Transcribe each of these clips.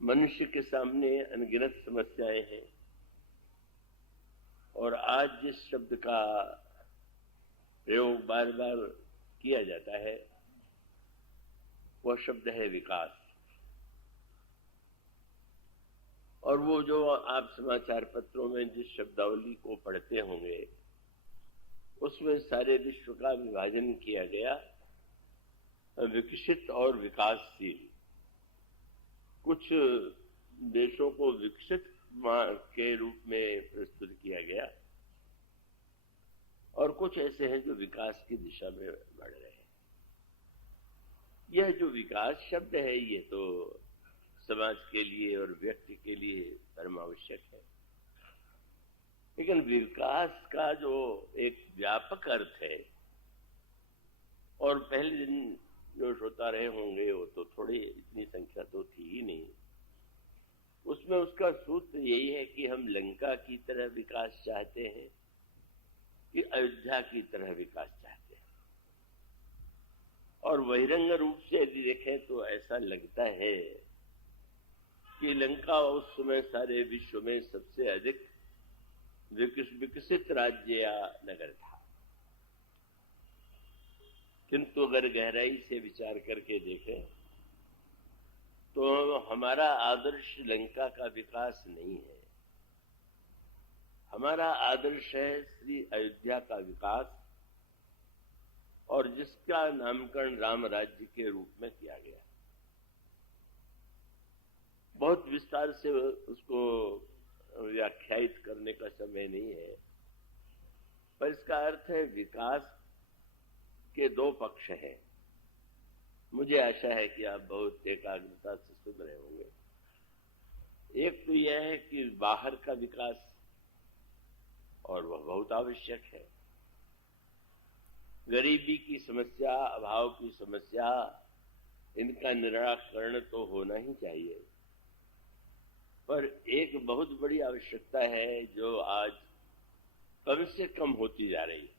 मनुष्य के सामने अनगिनत समस्याएं हैं और आज जिस शब्द का प्रयोग बार बार किया जाता है वह शब्द है विकास। और वो जो आप समाचार पत्रों में जिस शब्दावली को पढ़ते होंगे उसमें सारे विश्व का विभाजन किया गया विकसित और विकासशील। कुछ देशों को विकसित के रूप में प्रस्तुत किया गया और कुछ ऐसे हैं जो विकास की दिशा में बढ़ रहे हैं। यह जो विकास शब्द है ये तो समाज के लिए और व्यक्ति के लिए परम आवश्यक है, लेकिन विकास का जो एक व्यापक अर्थ है, और पहले दिन जो श्रोता रहे होंगे वो तो थोड़ी इतनी संख्या तो थी ही नहीं, उसमें उसका सूत्र यही है कि हम लंका की तरह विकास चाहते हैं कि अयोध्या की तरह विकास चाहते हैं। और बहिरंग रूप से यदि देखें तो ऐसा लगता है कि लंका उस समय सारे विश्व में सबसे अधिक विकसित राज्य या नगर था, किंतु अगर गहराई से विचार करके देखें तो हमारा आदर्श लंका का विकास नहीं है। हमारा आदर्श है श्री अयोध्या का विकास, और जिसका नामकरण राम राज्य के रूप में किया गया। बहुत विस्तार से उसको व्याख्यायित करने का समय नहीं है, पर इसका अर्थ है विकास के दो पक्ष हैं। मुझे आशा है कि आप बहुत एकाग्रता से सुन रहे होंगे। एक तो यह है कि बाहर का विकास, और वह बहुत आवश्यक है। गरीबी की समस्या, अभाव की समस्या, इनका निराकरण तो होना ही चाहिए, पर एक बहुत बड़ी आवश्यकता है जो आज कम से कम होती जा रही है,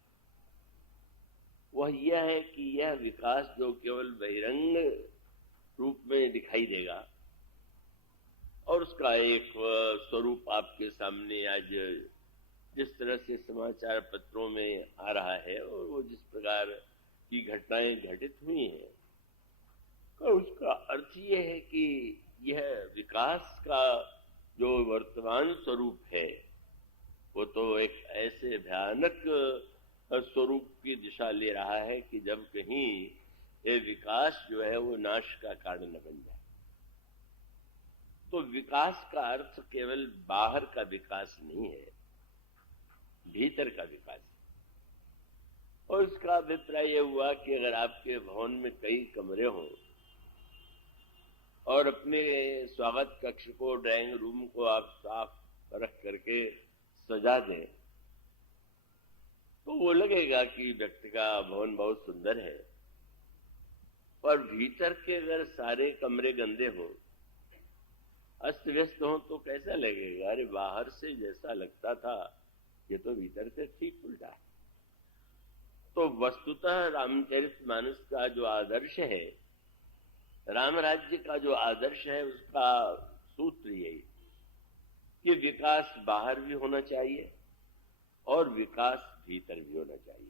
वह यह है कि यह विकास जो केवल बहिरंग रूप में दिखाई देगा और उसका एक स्वरूप आपके सामने आज जिस तरह से समाचार पत्रों में आ रहा है और वो जिस प्रकार की घटनाएं घटित हुई हैं, तो उसका अर्थ ये है कि यह विकास का जो वर्तमान स्वरूप है वो तो एक ऐसे भयानक स्वरूप की दिशा ले रहा है कि जब कहीं ये विकास जो है वो नाश का कारण न बन जाए। तो विकास का अर्थ केवल बाहर का विकास नहीं है, भीतर का विकास है। और इसका अभिप्राय यह हुआ कि अगर आपके भवन में कई कमरे हों और अपने स्वागत कक्ष को, ड्राइंग रूम को आप साफ रख करके सजा दें तो वो लगेगा कि व्यक्ति का भवन बहुत सुंदर है, पर भीतर के अगर सारे कमरे गंदे हों, अस्त व्यस्त हों, तो कैसा लगेगा? अरे बाहर से जैसा लगता था ये तो भीतर से ठीक उल्टा है। तो वस्तुतः रामचरितमानस का जो आदर्श है, राम राज्य का जो आदर्श है, उसका सूत्र यही कि विकास बाहर भी होना चाहिए और विकास भीतर भी होना चाहिए।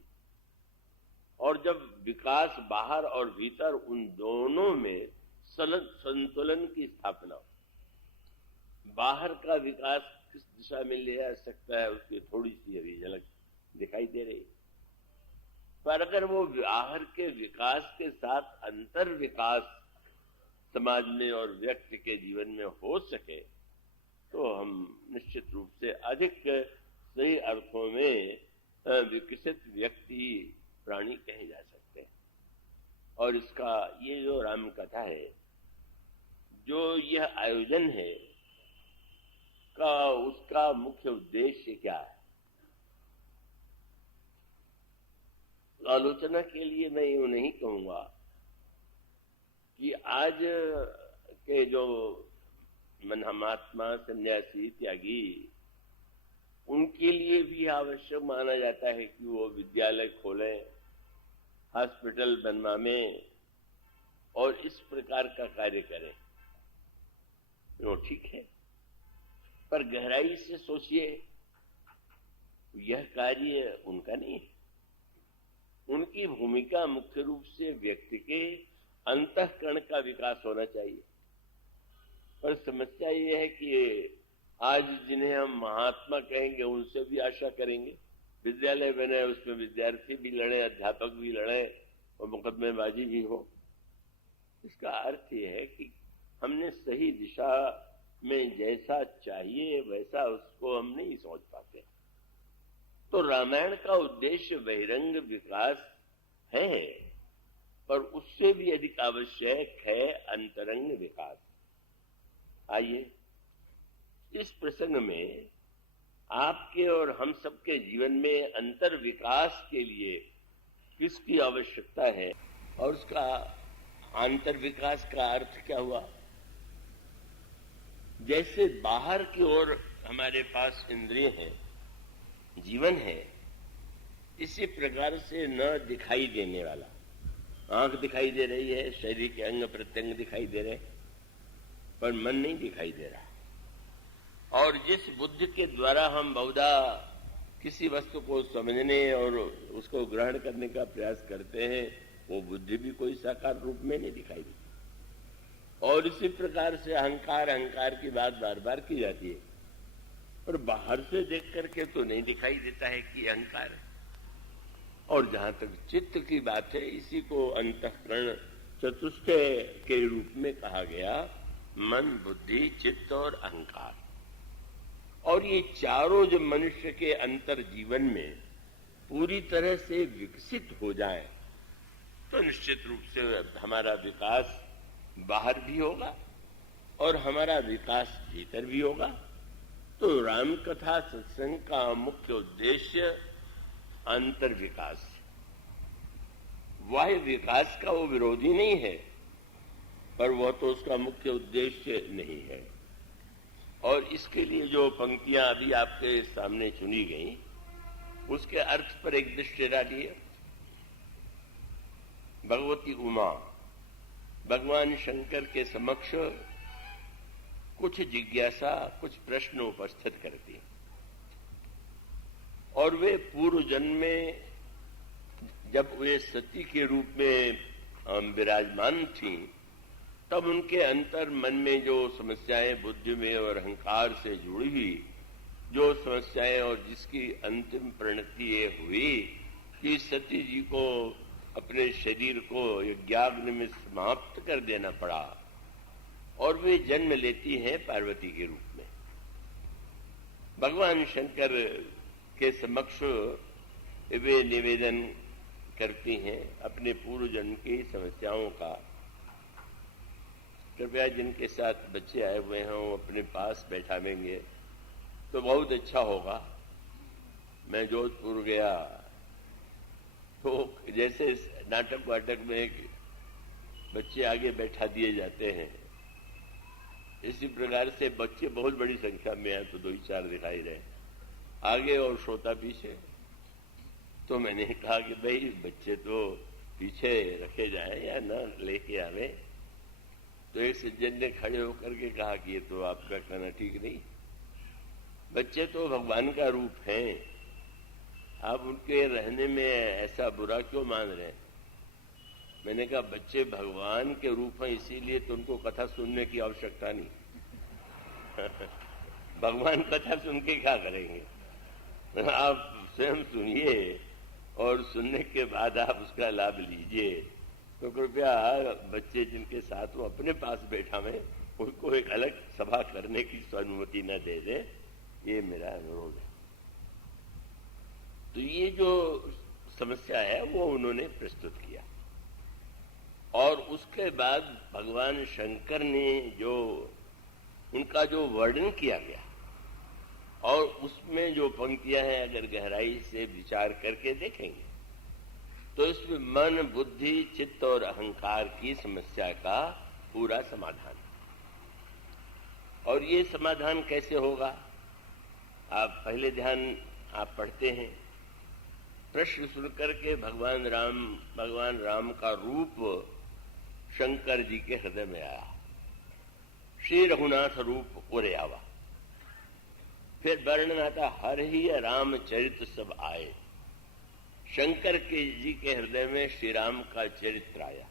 और जब विकास बाहर और भीतर उन दोनों में संतुलन की स्थापना हो, बाहर का विकास किस दिशा में ले जा सकता है उसकी थोड़ी सी अभी झलक दिखाई दे रही, पर अगर वो बाहर के विकास के साथ अंतर विकास समाज में और व्यक्ति के जीवन में हो सके तो हम निश्चित रूप से अधिक सही अर्थों में विकसित व्यक्ति प्राणी कहे जा सकते हैं। और इसका ये जो राम कथा है, जो यह आयोजन है का उसका मुख्य उद्देश्य क्या है? आलोचना के लिए मैं यूं नहीं कहूंगा कि आज के जो महात्मा, सन्यासी, त्यागी, उनके लिए भी आवश्यक माना जाता है कि वो विद्यालय खोलें, हॉस्पिटल बनवाएं और इस प्रकार का कार्य करें। ठीक है, पर गहराई से सोचिए, यह कार्य उनका नहीं है। उनकी भूमिका मुख्य रूप से व्यक्ति के अंतःकरण का विकास होना चाहिए। पर समस्या यह है कि आज जिन्हें हम महात्मा कहेंगे उनसे भी आशा करेंगे, विद्यालय बने उसमें विद्यार्थी भी लड़े, अध्यापक भी लड़े और मुकदमेबाजी भी हो। इसका अर्थ यह है कि हमने सही दिशा में जैसा चाहिए वैसा उसको हम नहीं सोच पाते। तो रामायण का उद्देश्य बहिरंग विकास है, पर उससे भी अधिक आवश्यक है अंतरंग विकास। आइए इस प्रसंग में आपके और हम सबके जीवन में अंतर विकास के लिए किसकी आवश्यकता है और उसका अंतर विकास का अर्थ क्या हुआ। जैसे बाहर की ओर हमारे पास इंद्रिय हैं, जीवन है, इसी प्रकार से न दिखाई देने वाला, आंख दिखाई दे रही है, शरीर के अंग प्रत्यंग दिखाई दे रहे, पर मन नहीं दिखाई दे रहा। और जिस बुद्धि के द्वारा हम बहुधा किसी वस्तु को समझने और उसको ग्रहण करने का प्रयास करते हैं, वो बुद्धि भी कोई साकार रूप में नहीं दिखाई देती। और इसी प्रकार से अहंकार की बात बार बार की जाती है, पर बाहर से देख करके तो नहीं दिखाई देता है कि अहंकार है। और जहां तक चित्त की बात है, इसी को अंतःकरण चतुष्टय के रूप में कहा गया, मन, बुद्धि, चित्त और अहंकार। और ये चारों जो मनुष्य के अंतर जीवन में पूरी तरह से विकसित हो जाएं, तो निश्चित रूप से हमारा विकास बाहर भी होगा और हमारा विकास भीतर भी होगा। तो राम कथा सत्संग का मुख्य उद्देश्य अंतर विकास, बाह्य विकास का वो विरोधी नहीं है, पर वह तो उसका मुख्य उद्देश्य नहीं है। और इसके लिए जो पंक्तियां अभी आपके सामने चुनी गई, उसके अर्थ पर एक दृष्टि डालिए। भगवती उमा भगवान शंकर के समक्ष कुछ जिज्ञासा, कुछ प्रश्न उपस्थित करती, और वे पूर्व जन्म में जब वे सती के रूप में विराजमान थीं, तब उनके अंतर मन में जो समस्याएं बुद्धि में और अहंकार से जुड़ी हुई जो समस्याएं, और जिसकी अंतिम परिणति ये हुई कि सती जी को अपने शरीर को यज्ञाग्नि में समाप्त कर देना पड़ा और वे जन्म लेती हैं पार्वती के रूप में। भगवान शंकर के समक्ष वे निवेदन करती हैं अपने पूर्व जन्म की समस्याओं का। कृपया जिनके साथ बच्चे आए हुए हैं वो अपने पास बैठावेंगे तो बहुत अच्छा होगा। मैं जोधपुर गया तो जैसे नाटक वाटक में बच्चे आगे बैठा दिए जाते हैं, इसी प्रकार से बच्चे बहुत बड़ी संख्या में आए, तो 2-4 दिखाई रहे आगे और श्रोता पीछे। तो मैंने कहा कि भाई बच्चे तो पीछे रखे जाए या न लेके आवे। तो एक सज्जन ने खड़े होकर के कहा कि ये तो आपका कहना ठीक नहीं, बच्चे तो भगवान का रूप हैं, आप उनके रहने में ऐसा बुरा क्यों मान रहे हैं। मैंने कहा बच्चे भगवान के रूप हैं, इसीलिए तो उनको कथा सुनने की आवश्यकता नहीं। भगवान कथा सुन के क्या करेंगे, आप स्वयं सुनिए और सुनने के बाद आप उसका लाभ लीजिए। तो कृपया बच्चे जिनके साथ वो अपने पास बैठा में, उनको एक अलग सभा करने की अनुमति न दे दे, ये मेरा अनुरोध है। तो ये जो समस्या है वो उन्होंने प्रस्तुत किया, और उसके बाद भगवान शंकर ने जो उनका जो वर्णन किया गया, और उसमें जो पंक्तियां हैं अगर गहराई से विचार करके देखेंगे तो इसमें मन, बुद्धि, चित्त और अहंकार की समस्या का पूरा समाधान। और ये समाधान कैसे होगा, आप पहले ध्यान आप पढ़ते हैं, प्रश्न सुनकर के भगवान राम का रूप शंकर जी के हृदय में आया। श्री रघुनाथ रूप उरे आवा। फिर वर्णन आता हर ही रामचरित सब आए। शंकर के जी के हृदय में श्री राम का चरित्र आया।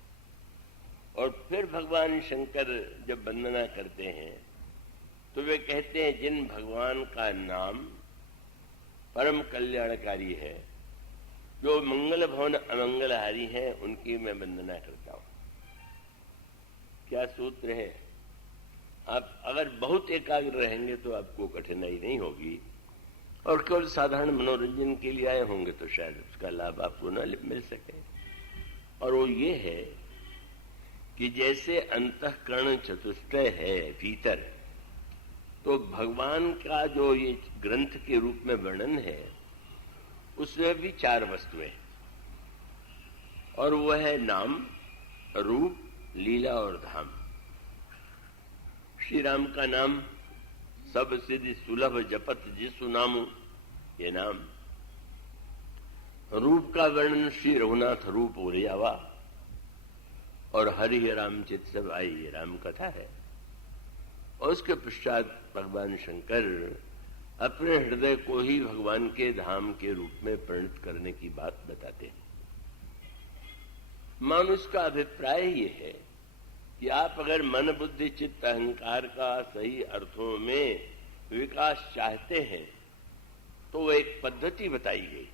और फिर भगवान शंकर जब वंदना करते हैं तो वे कहते हैं जिन भगवान का नाम परम कल्याणकारी है, जो मंगल भवन अमंगलहारी हैं, उनकी मैं वंदना करता हूं। क्या सूत्र है? आप अगर बहुत एकाग्र रहेंगे तो आपको कठिनाई नहीं होगी, और केवल साधारण मनोरंजन के लिए आए होंगे तो शायद उसका लाभ आपको न मिल सके। और वो ये है कि जैसे अंतःकरण चतुष्टय है भीतर, तो भगवान का जो ये ग्रंथ के रूप में वर्णन है उसमें भी 4 वस्तुएं, और वह है नाम, रूप, लीला और धाम। श्री राम का नाम सब सिद्धि सुलभ जपत जिसु नामु, ये नाम। रूप का वर्णन श्री रघुनाथ रूप उरे आवा, और हरि राम चित सब आई, ये राम कथा है। और उसके पश्चात भगवान शंकर अपने हृदय को ही भगवान के धाम के रूप में परिणत करने की बात बताते हैं। मनुष्य का अभिप्राय ये है कि आप अगर मन बुद्धि चित्त अहंकार का सही अर्थों में विकास चाहते हैं तो वो एक पद्धति बताई गई,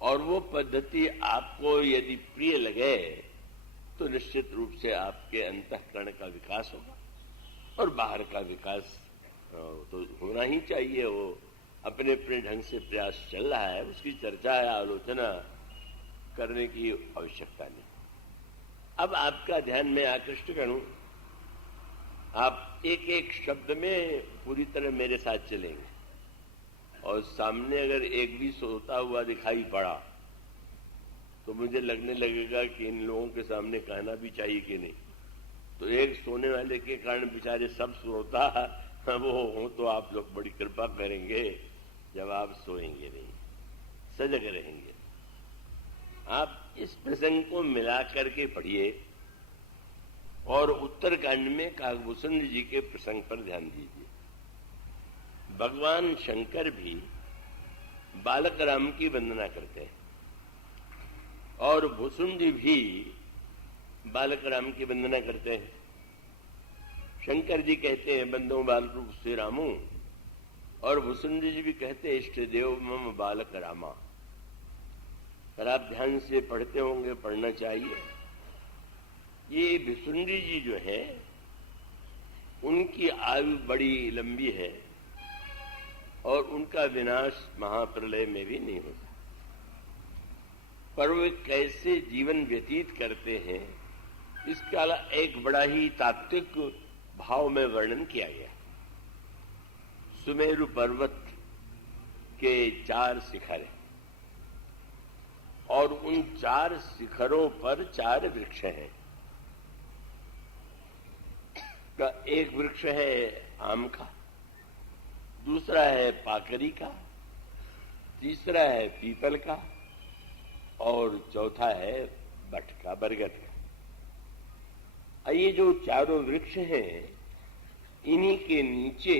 और वो पद्धति आपको यदि प्रिय लगे तो निश्चित रूप से आपके अंतःकरण का विकास होगा, और बाहर का विकास तो होना ही चाहिए। वो अपने अपने ढंग से प्रयास चल रहा है, उसकी चर्चा या आलोचना करने की आवश्यकता नहीं। अब आपका ध्यान मैं आकृष्ट करूं, आप एक एक शब्द में पूरी तरह मेरे साथ चलेंगे, और सामने अगर एक भी सोता हुआ दिखाई पड़ा तो मुझे लगने लगेगा कि इन लोगों के सामने कहना भी चाहिए कि नहीं। तो एक सोने वाले के कारण बेचारे सब सोता वो हो तो आप लोग बड़ी कृपा करेंगे जब आप सोएंगे नहीं, सजग रहेंगे। आप इस प्रसंग को मिला करके पढ़िए, और उत्तरकांड में काकभूषण जी के प्रसंग पर ध्यान दीजिए। भगवान शंकर भी बालक राम की वंदना करते हैं, और भूषुंडी भी बालक राम की वंदना करते हैं। शंकर जी कहते हैं बंदो बाल रूप से रामू, और भूषुंडी जी भी कहते हैं इष्ट देव मम बालक रामा। पर आप ध्यान से पढ़ते होंगे, पढ़ना चाहिए। ये भूषुंडी जी जो है उनकी आयु बड़ी लंबी है, और उनका विनाश महाप्रलय में भी नहीं होता, पर वे कैसे जीवन व्यतीत करते हैं इसका एक बड़ा ही तात्विक भाव में वर्णन किया गया। सुमेरु पर्वत के 4 शिखर हैं, और उन 4 शिखरों पर 4 वृक्ष हैं। का एक वृक्ष है आम का, दूसरा है पाकरी का, तीसरा है पीपल का, और चौथा है बट का, बरगद का। ये जो चारों वृक्ष हैं, इन्हीं के नीचे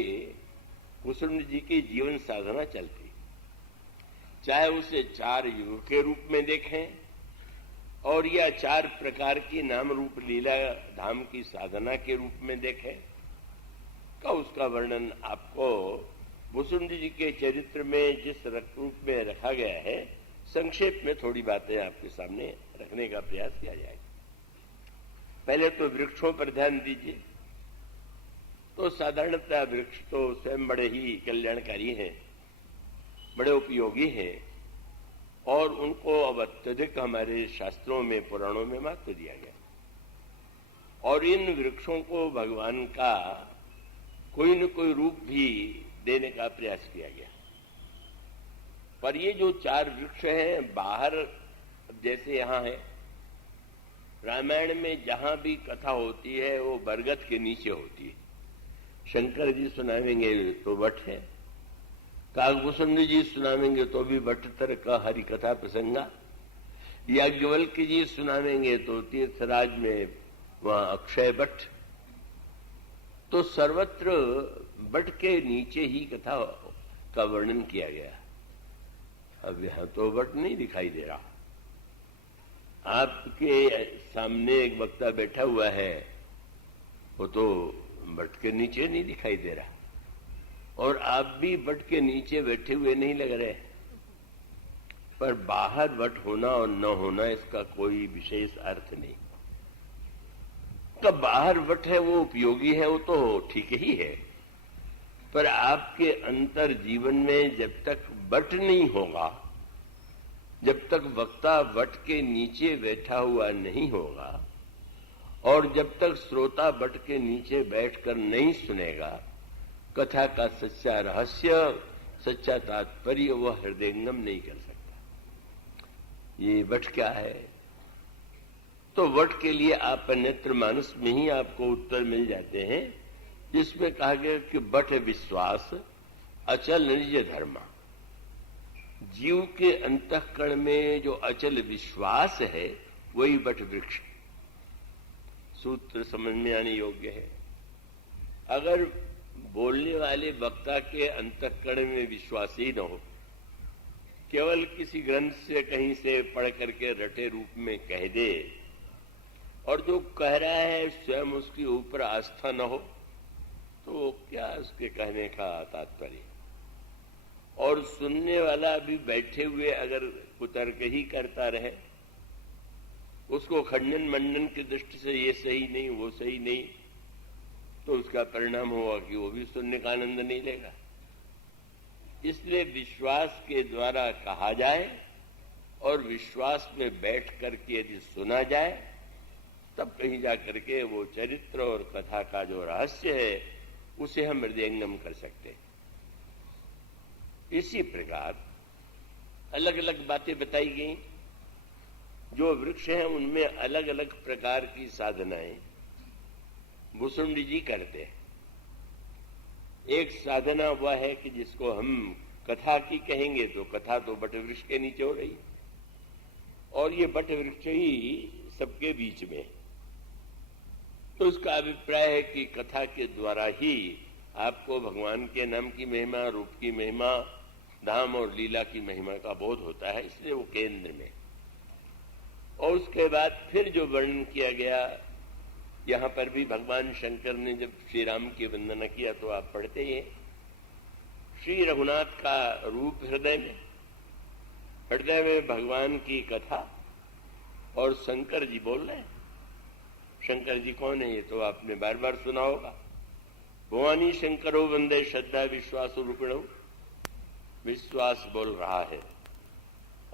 कुसुम जी की जीवन साधना चलती, चाहे उसे 4 युग के रूप में देखें, और या 4 प्रकार की नाम रूप लीला धाम की साधना के रूप में देखें, का उसका वर्णन आपको भूषुंडी जी के चरित्र में जिस रूप में रखा गया है, संक्षेप में थोड़ी बातें आपके सामने रखने का प्रयास किया जाएगा। पहले तो वृक्षों पर ध्यान दीजिए। तो साधारणतः वृक्ष तो स्वयं बड़े ही कल्याणकारी हैं, बड़े उपयोगी हैं, और उनको अब अत्यधिक हमारे शास्त्रों में, पुराणों में महत्व दिया गया। और इन वृक्षों को भगवान का कोई न कोई रूप भी देने का प्रयास किया गया। पर ये जो 4 वृक्ष हैं बाहर, जैसे यहां है, रामायण में जहां भी कथा होती है वो बरगद के नीचे होती है। शंकर जी सुनावेंगे तो वट है, काकभूषण जी सुनावेंगे तो भी वट तर का हरि कथा प्रसंगा, याज्ञवल्क्य जी सुनावेंगे तो तीर्थराज में वहां अक्षय वट, तो सर्वत्र वट के नीचे ही कथा का वर्णन किया गया। अब यहां तो वट नहीं दिखाई दे रहा। आपके सामने एक वक्ता बैठा हुआ है, वो तो वट के नीचे नहीं दिखाई दे रहा, और आप भी वट के नीचे बैठे हुए नहीं लग रहे। पर बाहर वट होना और न होना इसका कोई विशेष अर्थ नहीं। तो बाहर वट है वो उपयोगी है, वो तो ठीक ही है, पर आपके अंतर जीवन में जब तक वट नहीं होगा, जब तक वक्ता वट के नीचे बैठा हुआ नहीं होगा, और जब तक श्रोता वट के नीचे बैठकर नहीं सुनेगा कथा का सच्चा रहस्य, सच्चा तात्पर्य, वह हृदयंगम नहीं कर सकता। ये वट क्या है? तो वट के लिए आप अन्यत्र मानस में ही आपको उत्तर मिल जाते हैं, जिसमें कहा गया कि वट विश्वास अचल निज धर्मा। जीव के अंतःकरण में जो अचल विश्वास है वही वट वृक्ष। सूत्र समझ में आने योग्य है। अगर बोलने वाले वक्ता के अंतःकरण में विश्वास ही न हो, केवल किसी ग्रंथ से कहीं से पढ़ करके रटे रूप में कह दे, और जो कह रहा है स्वयं उसके ऊपर आस्था न हो, तो क्या उसके कहने का तात्पर्य? और सुनने वाला भी बैठे हुए अगर कुतर्क ही करता रहे, उसको खंडन मंडन की दृष्टि से ये सही नहीं वो सही नहीं, तो उसका परिणाम होगा कि वो भी सुनने का आनंद नहीं लेगा। इसलिए विश्वास के द्वारा कहा जाए और विश्वास में बैठ करके यदि सुना जाए, तब कहीं जाकर के वो चरित्र और कथा का जो रहस्य है उसे हम हृदयंगम कर सकते हैं। इसी प्रकार अलग अलग बातें बताई गई। जो वृक्ष हैं उनमें अलग अलग प्रकार की साधनाएं भुसुंडी जी करते हैं। एक साधना वह है कि जिसको हम कथा की कहेंगे, तो कथा तो बट वृक्ष के नीचे हो रही, और ये बट वृक्ष ही सबके बीच में। तो उसका अभिप्राय है कि कथा के द्वारा ही आपको भगवान के नाम की महिमा, रूप की महिमा, धाम और लीला की महिमा का बोध होता है, इसलिए वो केंद्र में। और उसके बाद फिर जो वर्णन किया गया, यहां पर भी भगवान शंकर ने जब श्री राम की वंदना किया, तो आप पढ़ते हैं श्री रघुनाथ का रूप हृदय में भगवान की कथा, और शंकर जी बोल रहे हैं। शंकर जी कौन है? ये तो आपने बार बार सुना होगा। भवानी शंकरो वंदे श्रद्धा विश्वास रूपिणो। विश्वास बोल रहा है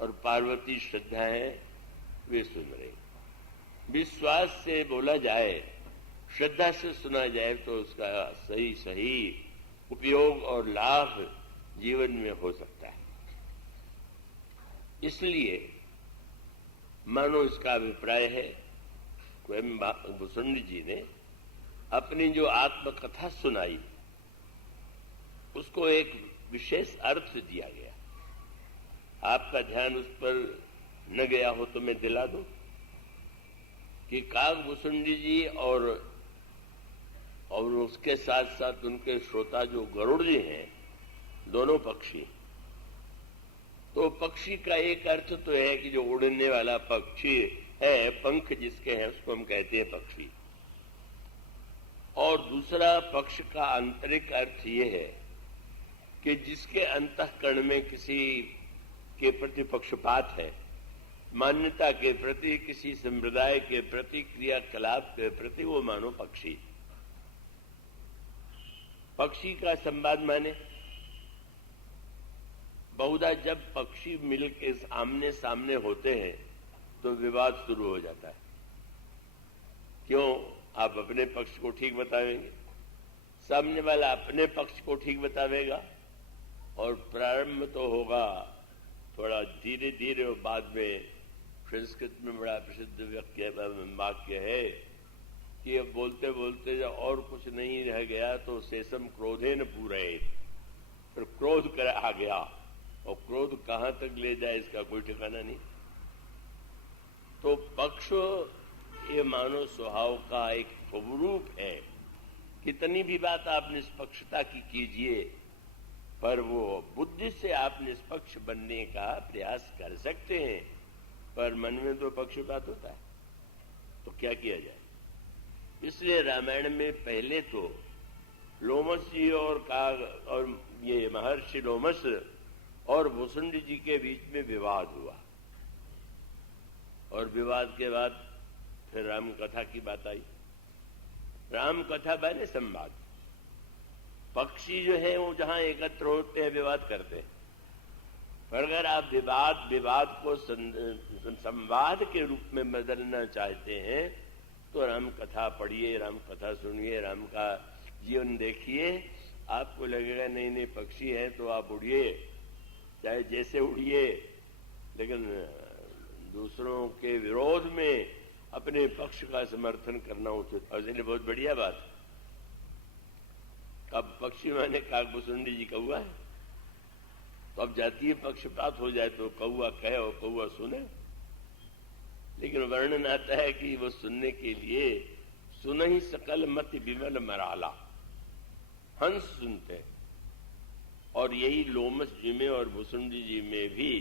और पार्वती श्रद्धा है, वे सुन रहे। विश्वास से बोला जाए, श्रद्धा से सुना जाए, तो उसका सही सही उपयोग और लाभ जीवन में हो सकता है। इसलिए मानो इसका अभिप्राय है, स्वयं भुसुंडी जी ने अपनी जो आत्मकथा सुनाई उसको एक विशेष अर्थ दिया गया। आपका ध्यान उस पर न गया हो तो मैं दिला दूं कि काग भुसुंडी जी और उसके साथ साथ उनके श्रोता जो गरुड़ जी हैं, दोनों पक्षी। तो पक्षी का एक अर्थ तो है कि जो उड़ने वाला पक्षी है, पंख जिसके हैं उसको हम कहते हैं पक्षी। और दूसरा पक्ष का आंतरिक अर्थ ये है कि जिसके अंतःकरण में किसी के प्रति पक्षपात है, मान्यता के प्रति, किसी संप्रदाय के प्रति, क्रियाकलाप के प्रति, वो मानो पक्षी। पक्षी का संवाद माने बहुधा जब पक्षी मिलके आमने सामने होते हैं तो विवाद शुरू हो जाता है। क्यों? आप अपने पक्ष को ठीक बतावेंगे, सामने वाला अपने पक्ष को ठीक बतावेगा, और प्रारंभ तो होगा थोड़ा धीरे धीरे, और बाद में संस्कृत में बड़ा प्रसिद्ध वाक्य है कि अब बोलते बोलते जब और कुछ नहीं रह गया तो शेषम क्रोधे न पूरे, फिर क्रोध कर आ गया, और क्रोध कहां तक ले जाए इसका कोई ठिकाना नहीं। तो पक्ष ये मानव स्वभाव का एक स्वरूप है कितनी भी बात आप निष्पक्षता की कीजिए, पर वो बुद्धि से आप निष्पक्ष बनने का प्रयास कर सकते हैं, पर मन में तो पक्षपात होता है, तो क्या किया जाए। इसलिए रामायण में पहले तो लोमस जी और ये महर्षि लोमस और भुसुंडी जी के बीच में विवाद हुआ, और विवाद के बाद फिर राम कथा की बात आई। राम कथा माने संवाद। पक्षी जो है वो जहां एकत्र होते हैं विवाद करते हैं, पर अगर आप विवाद को संवाद के रूप में बदलना चाहते हैं तो राम कथा पढ़िए, राम कथा सुनिए, राम का जीवन देखिए। आपको लगेगा नहीं नहीं पक्षी है तो आप उड़िए, चाहे जैसे उड़िए, लेकिन दूसरों के विरोध में अपने पक्ष का समर्थन करना उचित। और इसलिए बहुत बढ़िया बात, अब पक्षी माने काकभुसुंडी जी कौआ है, तो अब जातीय पक्षपात हो जाए तो कौआ कहे और कौआ सुने। लेकिन वर्णन आता है कि वो सुनने के लिए सुनहि सकल मति विमल मराला, हंस सुनते। और यही लोमस जी में और भुसुंडी जी में भी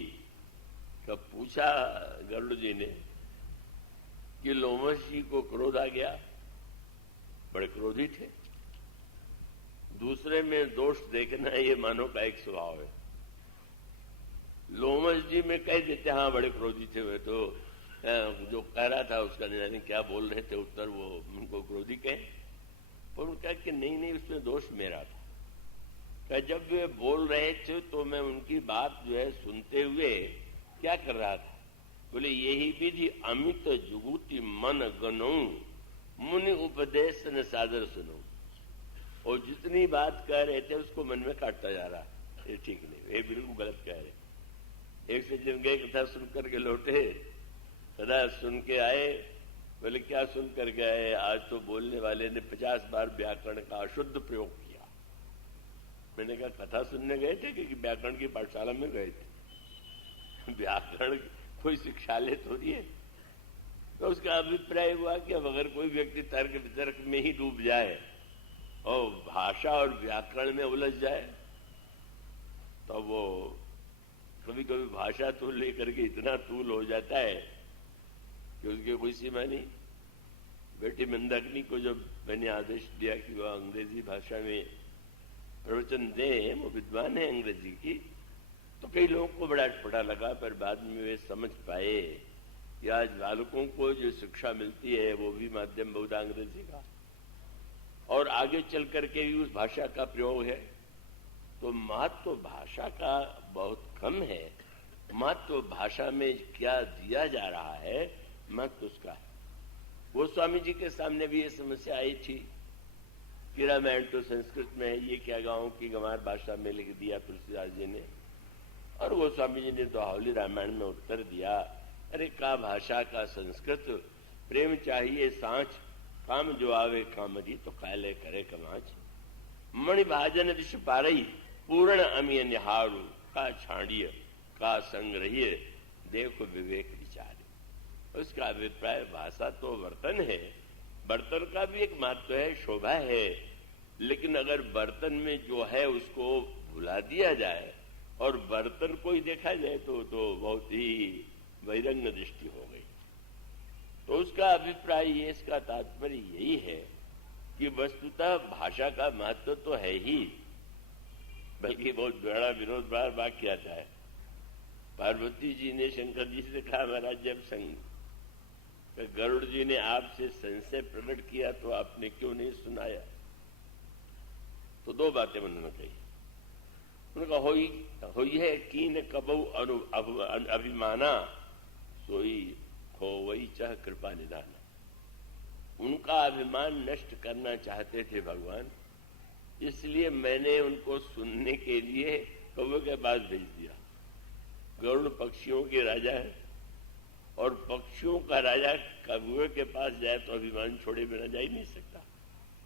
कब पूछा गरुड़ जी ने कि लोमस जी को क्रोध आ गया, बड़े क्रोधी थे, दूसरे में दोष देखना ये मानव का एक स्वभाव है। लोमस जी में कह देते हाँ बड़े क्रोधी थे, वे तो जो कह रहा था उसका नहीं क्या बोल रहे थे उत्तर, वो उनको क्रोधी कहे। पर उनका कि नहीं उसमें दोष मेरा था। क्या जब वे बोल रहे थे तो मैं उनकी बात जो है सुनते हुए क्या कर रहा था, बोले यही विधि अमित जुगुति मन गनऊ मुनि उपदेश न सादर सुनो। और जितनी बात कह रहे थे उसको मन में काटता जा रहा, ये ठीक नहीं, ये बिल्कुल गलत कह रहे। एक से जिन गए कथा सुन करके लौटे, कथा सुन के आए, बोले क्या सुन कर गए, आज तो बोलने वाले ने 50 बार व्याकरण का अशुद्ध प्रयोग किया। मैंने कहा कथा सुनने गए थे कि व्याकरण की पाठशाला में गए थे? व्याकरण कोई शिक्षालय थोड़ी है। तो उसका अभिप्राय हुआ कि अब अगर कोई व्यक्ति तर्क वितर्क में ही डूब जाए और भाषा और व्याकरण में उलझ जाए तो वो कभी कभी भाषा तो लेकर के इतना तूल हो जाता है कि उसकी कोई सीमा नहीं। बेटी मंदाकिनी को जब मैंने आदेश दिया कि वह अंग्रेजी भाषा में प्रवचन दें, वो विद्वान है अंग्रेजी की, तो कई लोगों को बड़ा अटपटा लगा, पर बाद में वे समझ पाए कि आज बालकों को जो शिक्षा मिलती है वो भी माध्यम बहुत अंग्रेजी का, और आगे चल करके भी उस भाषा का प्रयोग है। तो महत्व भाषा का बहुत कम है, महत्व भाषा में क्या दिया जा रहा है महत्व उसका है। गोस्वामी जी के सामने भी ये समस्या आई थी कि रामायण तो संस्कृत में है, ये क्या गांव की गंवार भाषा में लिख दिया तुलसीदास जी ने। और गोस्वामी जी ने दोहावली रामायण में उत्तर दिया, अरे का भाषा का संस्कृत, प्रेम चाहिए सांच, काम जो आवे कामरी, तो काले करे कमाच। मणि भाजन विश्व पारई, पूर्ण अमीय निहारू, का छाड़िय का संग्रहिय, देखो विवेक विचारे। उसका अभिप्राय भाषा तो बर्तन है, बर्तन का भी एक महत्व है, शोभा है, लेकिन अगर बर्तन में जो है उसको भुला दिया जाए और बर्तन को ही देखा जाए तो बहुत ही बहिरंग दृष्टि हो गई। तो उसका अभिप्राय ये, इसका तात्पर्य यही है कि वस्तुतः भाषा का महत्व तो है ही, बल्कि बहुत बड़ा विरोध बार वाक्य आता है। पार्वती जी ने शंकर जी से कहा, महाराज जब गरुड़ जी ने आपसे संशय प्रकट किया तो आपने क्यों नहीं सुनाया? तो दो बातें उन्होंने कही। उनका होई है कीन कबऊ अभिमाना, सोई खोवई चाह कृपा निदाना। उनका अभिमान नष्ट करना चाहते थे भगवान, इसलिए मैंने उनको सुनने के लिए कौवे के पास भेज दिया। गरुड़ पक्षियों के राजा है, और पक्षियों का राजा कौवे के पास जाए तो अभिमान छोड़े बिना जा ही नहीं सकता।